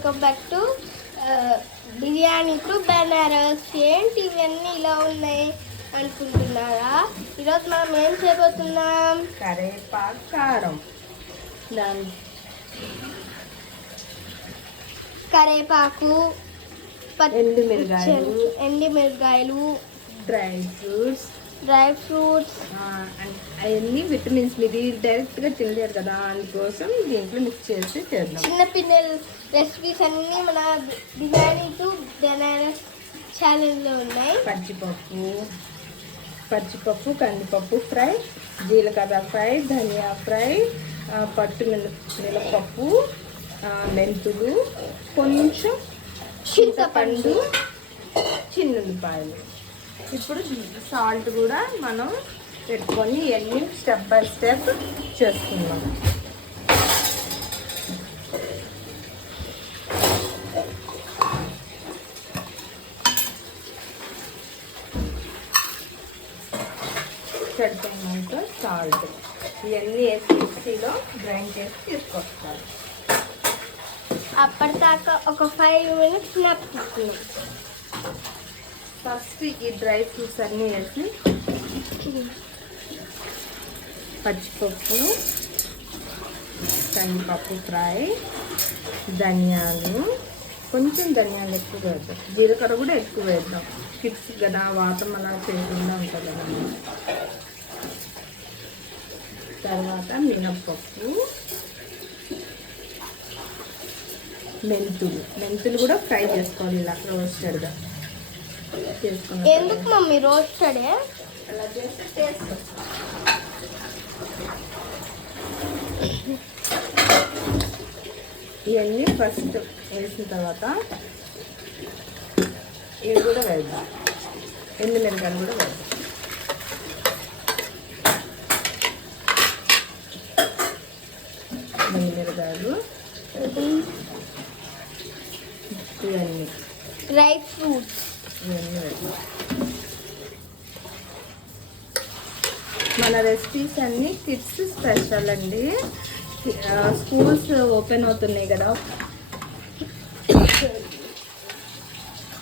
Welcome back to biryani to Banaras. ఏంటి ఇవన్నీ ఇలా ఉన్నాయి అనుకుంటున్నారా? ఈరోజు మనం ఏం చేయబోతున్నాం? కరేపాకు కారం. కరేపాకు, ఎండుమిరగాయలు, డ్రై ఫ్రూట్స్ అవన్నీ విటమిన్స్. మీరు డైరెక్ట్గా తినలేరు కదా, అందుకోసం దీంట్లో మిక్స్ చేసి చేద్దాం. చిన్న పిల్లల రెసిపీస్ అన్నీ మన బిర్యానీ టు బనారస్ ఛానల్లో ఉన్నాయి. పచ్చిపప్పు, కందిపప్పు ఫ్రై, జీలకర్ర ఫ్రై, ధనియా ఫ్రై, పట్టు మినపప్పు, మెంతులు, కొంచెం చింతపండు, చిన్నుల్లిపాయలు. ఇప్పుడు సాల్ట్ కూడా మనం పెట్టుకొని ఇవన్నీ స్టెప్ బై స్టెప్ చేసుకుందాం. సరిపోయినంత సాల్ట్ ఇవన్నీ వేసి మిక్సీలో గ్రైండ్ చేసి తీసుకొస్తాను. అప్పటిదాకా ఒక 5 minutes నప్పుతున్నాం. ఫస్ట్ ఈ డ్రై ఫ్రూట్స్ అన్నీ వేసి పచ్చిపప్పు, కందిపప్పు ఫ్రై, ధనియాలు, కొంచెం ధనియాలు ఎక్కువ వేద్దాం, జీలకర్ర కూడా ఎక్కువ వేద్దాం. కిడ్స్ కదా, వాతం అలా చేయకుండా ఉంటుంది కదా. తర్వాత మినప్పప్పు, మెంతులు కూడా ఫ్రై చేసుకోవాలి ఇలా రోస్టెడ్గా చేసుకున్నాం. ఎందుకు మమ్మీ రోస్టెడ్? అలా చేస్తే టేస్ట్. ఇవన్నీ ఫస్ట్ వేసిన తర్వాత ఇవి కూడా వేద్దాం, ఎండుమిరగాయలు కూడా వేద్దాం. ఎండుమిరగాయలు, ఇవన్నీ డ్రై ఫ్రూట్స్ ఇవన్నీ వేద్దాం. మన రెసిపీస్ అన్నీ కిడ్స్ స్పెషల్ అండి. స్కూల్స్ ఓపెన్ అవుతున్నాయి కదా,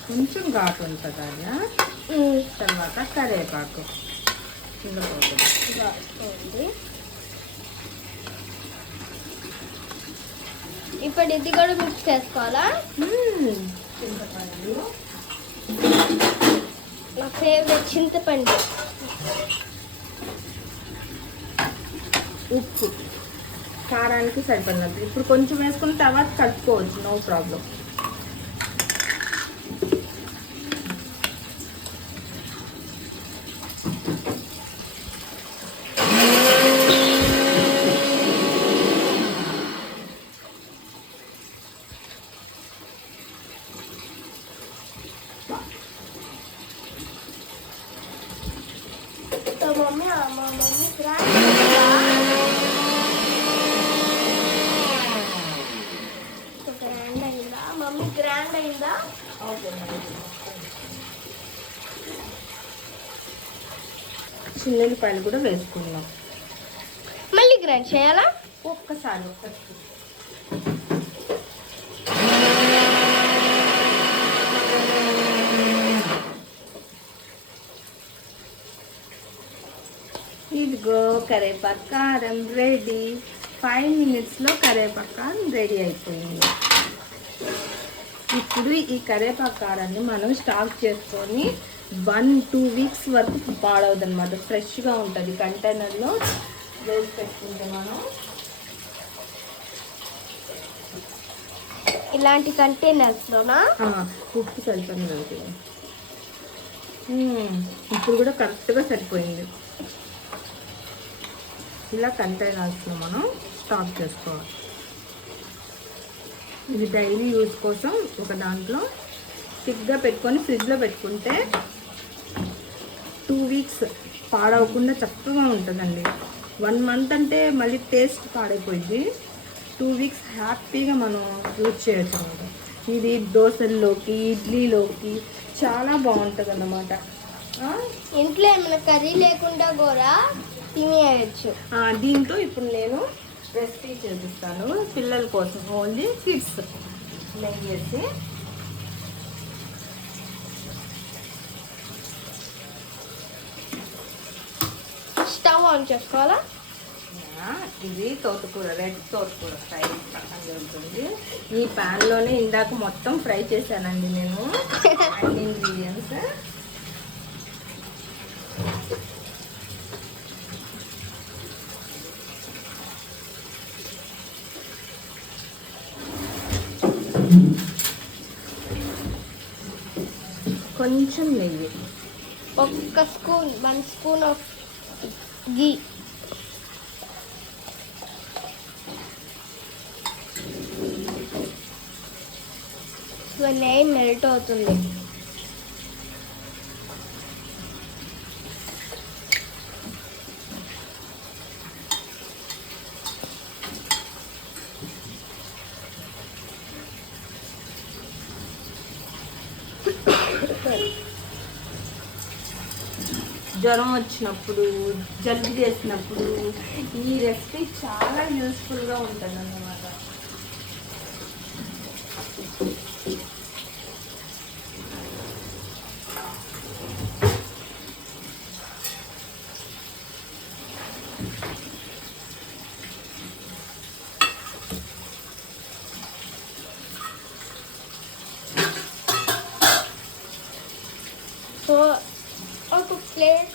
కొంచెం ఘాటు ఉంటుంది అలా. తర్వాత కరివేపాకు ఇప్పుడు ఇది కూడా మిక్స్ చేసుకోవాలా? చింతపండు, నా ఫేవరెట్ చింతపండు. ఉప్పు కారానికి సరిపడినట్టు. ఇప్పుడు కొంచెం వేసుకున్న తర్వాత కలుపుకోవచ్చు, నో ప్రాబ్లం. మమ్మీ గ్రాండ్ అయిందా? చిన్నపాయలు కూడా వేసుకున్నాం. మళ్ళీ గ్రైండ్ చేయాలా? ఒక్కసారి ఇదిగో కరేపాకు కారం రెడీ. 5 minutesలో కరేపాకు కారం రెడీ అయిపోయింది. ఇప్పుడు ఈ కరేపాకు కారాన్ని మనం స్టాక్ చేసుకొని 1-2 weeks వరకు పాడవద్దు అనమాట. ఫ్రెష్గా ఉంటుంది. కంటైనర్లో వేసి పెట్టుకుంటే మనం ఇలాంటి కంటైనర్స్లోనా ఉప్పు సరిపోయింది. ఇప్పుడు కూడా కరెక్ట్గా సరిపోయింది. ఇలా కంటైనర్స్లో మనం స్టాక్ చేసుకోవాలి. ఇది డైలీ యూజ్ కోసం ఒక దాంట్లో థిక్గా పెట్టుకొని ఫ్రిడ్జ్లో పెట్టుకుంటే 2 weeks పాడవకుండా చక్కగా ఉంటుందండి. 1 month అంటే మళ్ళీ టేస్ట్ పాడైపోయింది. 2 weeks హ్యాపీగా మనం యూజ్ చేయొచ్చు అన్నమాట. ఇది దోశల్లోకి, ఇడ్లీలోకి చాలా బాగుంటుంది అన్నమాట. ఇంట్లో ఏమైనా కర్రీ లేకుండా కూడా తినేయచ్చు. దీంతో ఇప్పుడు నేను రెసిపీ చేపిస్తాను పిల్లల కోసం, ఓన్లీ కిడ్స్. నెయ్యి వేసి స్టవ్ ఆన్ చేసుకోవాలా? ఇది తోటకూర, రెడ్ తోటకూర ఫ్రై పక్కన ఉంటుంది. ఈ ప్యాన్లోనే ఇందాక మొత్తం ఫ్రై చేశానండి నేను అన్ని ఇంగ్రీడియంట్స్. కొంచెం నెయ్యి, 1 స్పూన్, 1 స్పూన్ ఆఫ్ గీ. నెయ్యి మెల్ట్ అవుతుంది. జ్వరం వచ్చినప్పుడు, జలుబు చేసినప్పుడు ఈ రెసిపీ చాలా యూస్ఫుల్గా ఉంటుంది అన్నమాట. సో ఒక ప్లేట్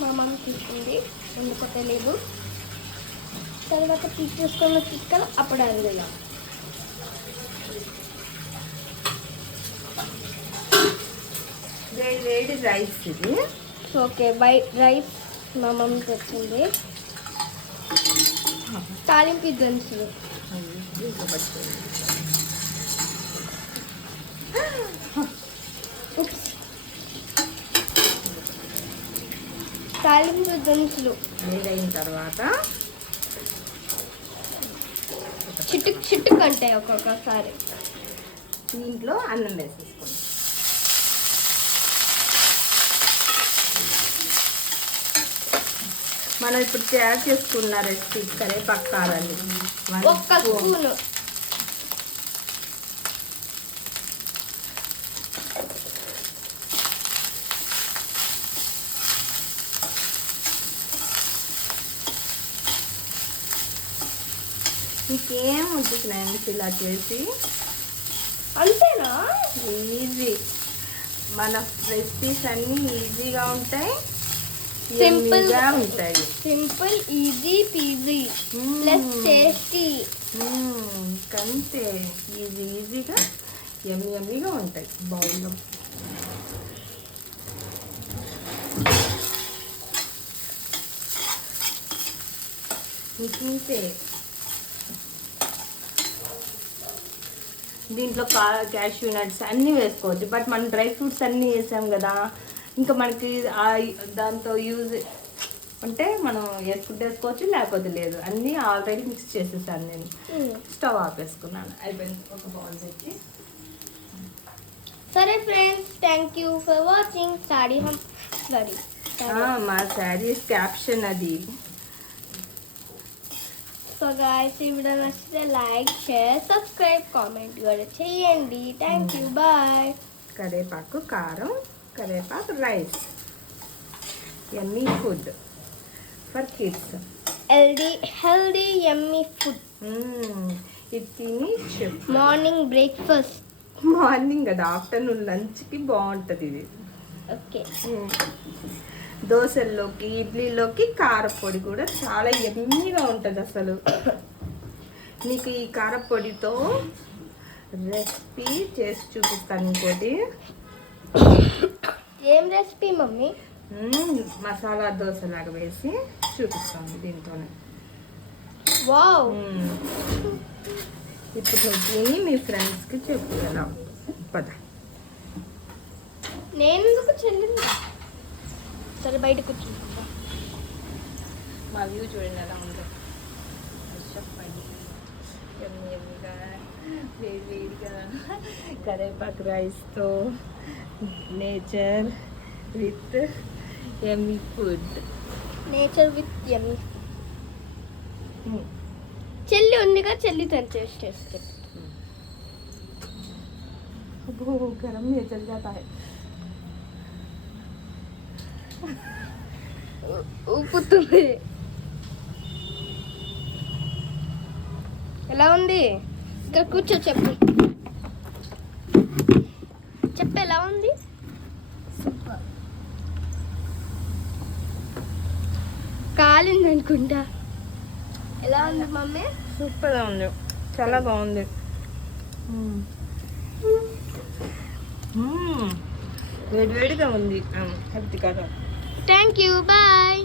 మా మమ్మ తీసుకుంది, ఎందుకో తెలీదు. తర్వాత తీసుకొని తీసుకొని అప్పుడు అందులో వేడి వేడి రైస్ ఇది. ఓకే, వైట్ రైస్ మా మమ్మీ తెచ్చింది. తాలింపు దినుసులు, తాలింపు దినుసులు వేడైన తర్వాత చిటుక్ చిటుక్ అంటే ఒక్కొక్కసారి దీంట్లో అన్నం వేసేసుకోండి. మనం ఇప్పుడు తయారు చేసుకున్న రెసిపీ కరివేపాకు కారండి, 1 స్పూను. ఇంకేం వద్దు ఫ్రెండ్స్, ఇలా చేసి అంతేనా? ఈజీ. మన రెసిపీస్ అన్నీ ఈజీగా ఉంటాయి, సింపుల్ గా ఉంటాయి. Simple, easy peasy plus tasty. కంతే ఈజీగా యమ్మీగా ఉంటాయి బౌల్లో. ఇంతే. దీంట్లో క్యాష్యూ నట్స్ అన్నీ వేసుకోవచ్చు, బట్ మనం డ్రై ఫ్రూట్స్ అన్నీ వేసాం కదా, ఇంకా మనకి దాంతో యూజ్ అంటే మనం ఫుడ్ వేసుకోవచ్చు, లేకపోతే లేదు. అన్నీ ఆల్రెడీ మిక్స్ చేసేసాను నేను. స్టవ్ ఆపేసుకున్నాను, అయిపోయింది. ఒక బౌల్ తెచ్చి. సరే friends, thank you for watching. Sorry మా శారీస్ క్యాప్షన్ అది. సో గాయ్స్, ఈ వీడియో నచ్చితే లైక్, షేర్, సబ్స్క్రైబ్, కామెంట్ కూడా చేయండి. Thank you, bye. కరివేపాకు కారం, కరివేపాకు rice, yummy food for kids. Healthy yummy food. ఇది తిని చెప్పు. మార్నింగ్ బ్రేక్ఫాస్ట్, మార్నింగ్ కదా, ఆఫ్టర్నూన్ లంచ్కి బాగుంటుంది ఇది. ఓకే. దోశల్లోకి, ఇడ్లీలోకి కారపొడి కూడా చాలా యమ్మీగా ఉంటుంది అసలు. నీకు ఈ కారపొడితో రెసిపీ చేసి చూపిస్తాను ఇంకోటి. ఏం రెసిపీ మమ్మీ? మసాలా దోశ లాగా వేసి చూపిస్తాను దీంతోనే. వావ్. ఇప్పుడు నువ్వు తిని మీ ఫ్రెండ్స్కి చెప్పు ఎలా పద. నేను ఎందుకు చెల్లింది? సరే, బయట కూర్చుంటా. మా వ్యూ చూడండి ఎలా ఉందో. యమ్మీగా వేడిగా కరివేపాకు రైస్తో nature with yummy food. Nature with yummy. చెల్లి ఉందిగా, చెల్లి తను చేస్తే वो गरम नहीं चल जाता है ఉప్పుతుంది. ఎలా ఉంది? ఇక్కడ కూర్చో చెప్పు. చెప్పు ఎలా ఉంది? కాలింది అనుకుంటా. ఎలా ఉంది మమ్మీ? సూపర్గా ఉంది, చాలా బాగుంది. వేడివేడిగా ఉంది హెల్తీ కదా. Thank you, bye.